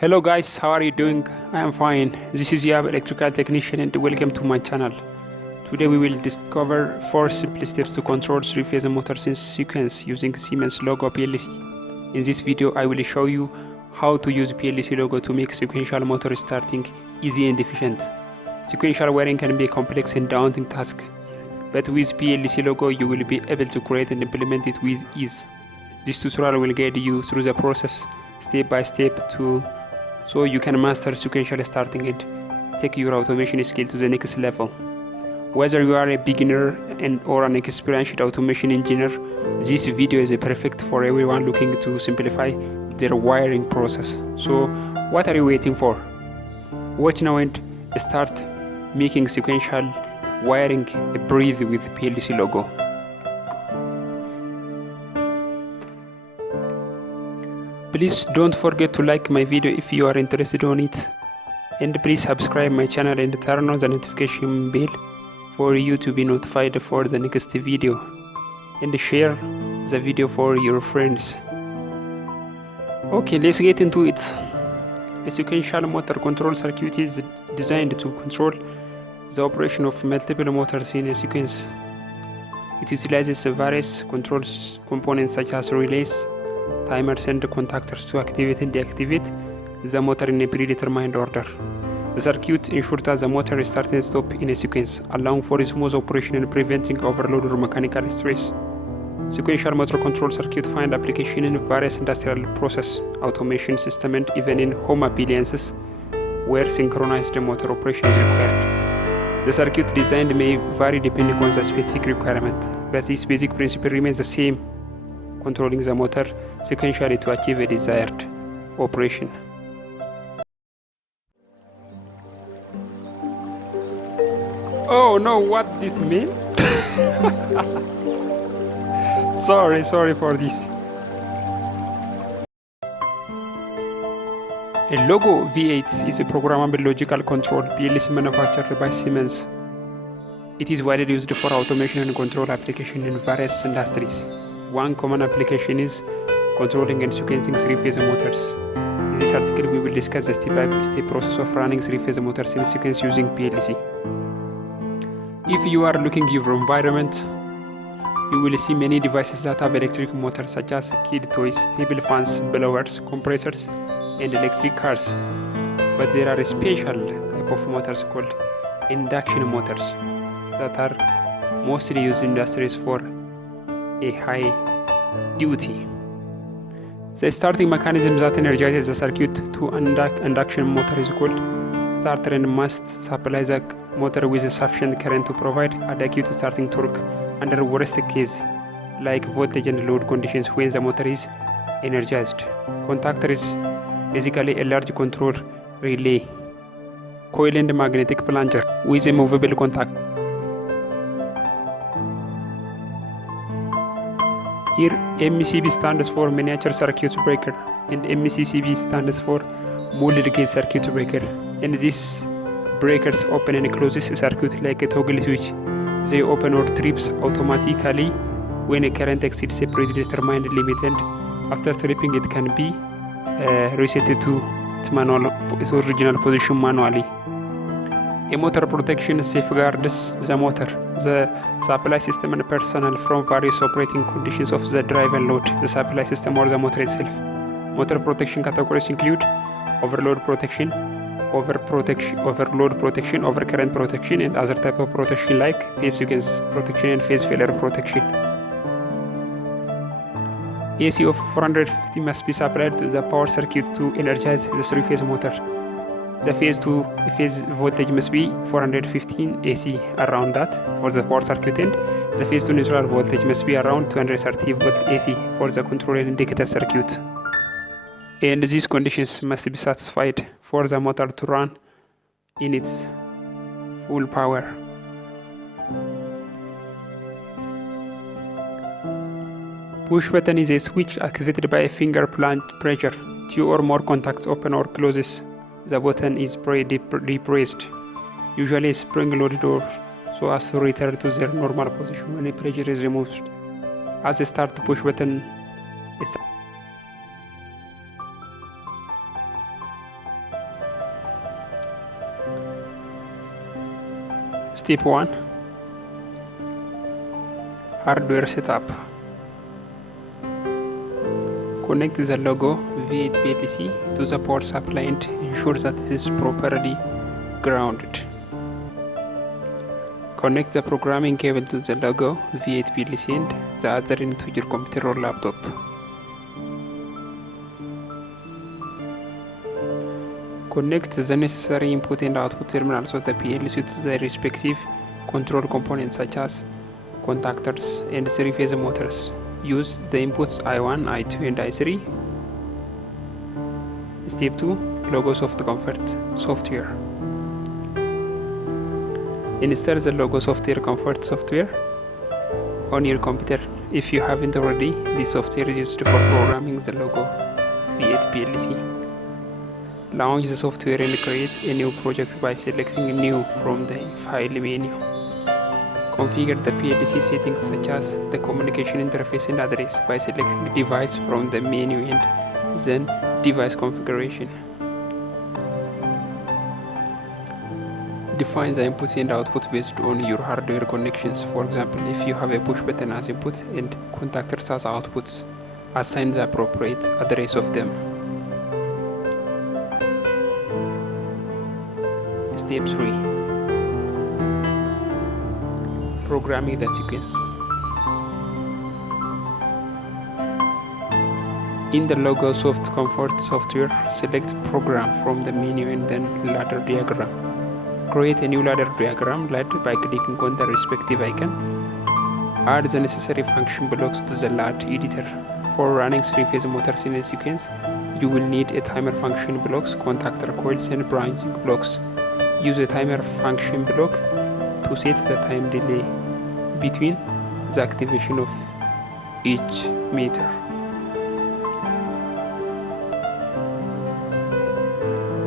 Hello guys, how are you doing? I am fine. This is Yab, electrical technician, and welcome to my channel. Today we will discover 4 simple steps to control 3-phase motors in sequence using Siemens logo PLC. In this video I will show you how to use PLC logo to make sequential motor starting easy and efficient. Sequential wiring can be a complex and daunting task, but with PLC logo you will be able to create and implement it with ease. This tutorial will guide you through the process step by step so you can master sequential starting and take your automation skill to the next level. Whether you are a beginner or an experienced automation engineer, this video is perfect for everyone looking to simplify their wiring process. So what are you waiting for? Watch now and start making sequential wiring a breeze with PLC logo. Please don't forget to like my video if you are interested on it, and please subscribe my channel and turn on the notification bell for you to be notified for the next video, and share the video for your friends. Okay, let's get into it. A sequential motor control circuit is designed to control the operation of multiple motors in a sequence. It utilizes various controls components such as relays, timers and contactors to activate and deactivate the motor in a predetermined order. The circuit ensures that the motor starts and stops in a sequence, allowing for smooth operation and preventing overload or mechanical stress. Sequential motor control circuit find application in various industrial process automation systems and even in home appliances where synchronized motor operation is required. The circuit design may vary depending on the specific requirement, but this basic principle remains the same: controlling the motor sequentially to achieve a desired operation. Oh no, what this mean? Sorry for this. A logo V8 is a programmable logical control PLC manufactured by Siemens. It is widely used for automation and control applications in various industries. One common application is controlling and sequencing 3-phase motors. In this article, we will discuss the step-by-step process of running 3-phase motors in sequence using PLC. If you are looking at your environment, you will see many devices that have electric motors such as kid toys, table fans, blowers, compressors, and electric cars. But there are a special type of motors called induction motors that are mostly used in industries for a high duty. The starting mechanism that energizes the circuit to induction motor is called starter and must supply the motor with sufficient current to provide adequate starting torque under worst case like voltage and load conditions when the motor is energized. Contactor is basically a large control relay, coil and magnetic plunger with a movable contact. Here, MCB stands for Miniature Circuit Breaker, and MCCB stands for Molded Gauge Circuit Breaker. And these breakers open and close the circuit like a toggle switch. They open or trips automatically when a current exceeds a predetermined limit, and after tripping it can be reset to its original position manually. A motor protection safeguards the motor, the supply system and personnel from various operating conditions of the drive and load, the supply system or the motor itself. Motor protection categories include overload protection, overload protection, overcurrent protection, and other type of protection like phase sequence protection and phase failure protection. AC of 450 must be supplied to the power circuit to energize the 3-phase motor. The phase voltage must be 415 AC, around that for the power circuit, and the phase to neutral voltage must be around 230 volt AC for the control and indicator circuit. And these conditions must be satisfied for the motor to run in its full power. Push button is a switch activated by a finger pressure. 2 or more contacts open or closes. The button is depressed, usually spring-loaded or so as to return to their normal position when a pressure is removed. As a start push button Step 1. Hardware setup. Connect the logo V8 PLC to the power supply and ensure that it is properly grounded. Connect the programming cable to the logo V8 PLC and the other into your computer or laptop. Connect the necessary input and output terminals of the PLC to the respective control components such as contactors and 3-phase motors. Use the inputs I1, I2 and I3. Step 2. Logo Soft Comfort software. Install the Logo Software Comfort software on your computer. If you haven't already, this software is used for programming the logo V8 PLC. Launch the software and create a new project by selecting New from the File menu. Configure the PLC settings such as the communication interface and address by selecting Device from the menu and then Device Configuration. Define the inputs and outputs based on your hardware connections. For example, if you have a push button as input and contactors as outputs, assign the appropriate address of them. Step 3. Programming the sequence. In the Logo Soft Comfort software, select Program from the menu and then Ladder Diagram. Create a new ladder diagram led by clicking on the respective icon. Add the necessary function blocks to the LUT editor. For running 3-phase motors in a sequence, you will need a timer function blocks, contactor coils and branching blocks. Use a timer function block to set the time delay between the activation of each meter.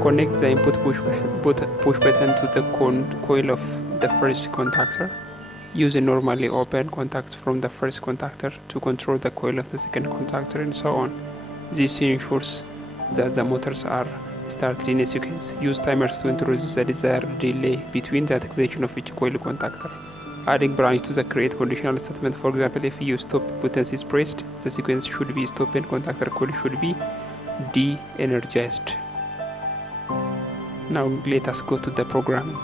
Connect the input push button to the coil of the first contactor. Use a normally open contact from the first contactor to control the coil of the second contactor and so on. This ensures that the motors are started in a sequence. Use timers to introduce the desired delay between the activation of each coil contactor. Adding branch to the create conditional statement. For example, if you stop button is pressed, the sequence should be stopped and contactor coil should be de-energized. Now let us go to the programming.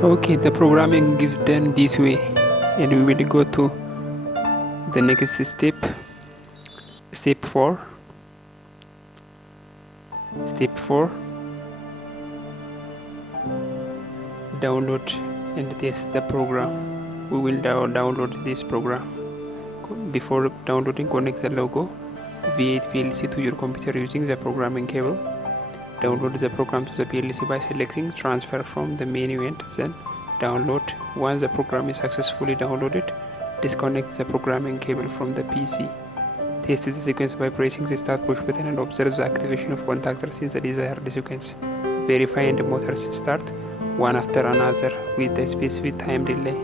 Okay, the programming is done this way, and we will go to the next step. Step 4. Download and test the program. We will download this program. Before downloading, connect the logo V8 PLC to your computer using the programming cable. Download the program to the PLC by selecting transfer from the menu and then download. Once the program is successfully downloaded, disconnect the programming cable from the PC. Test the sequence by pressing the start push button and observe the activation of contactors in the desired sequence. Verify and motors start one after another with the specific time delay.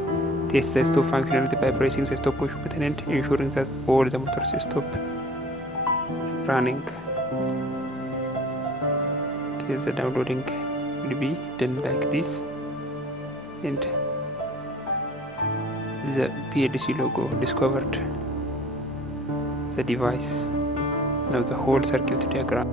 Test the stop functionality by pressing the stop push button and ensuring that all the motors stop running. Okay, the downloading will be done like this, and the PLC logo discovered, the device, now the whole circuit diagram.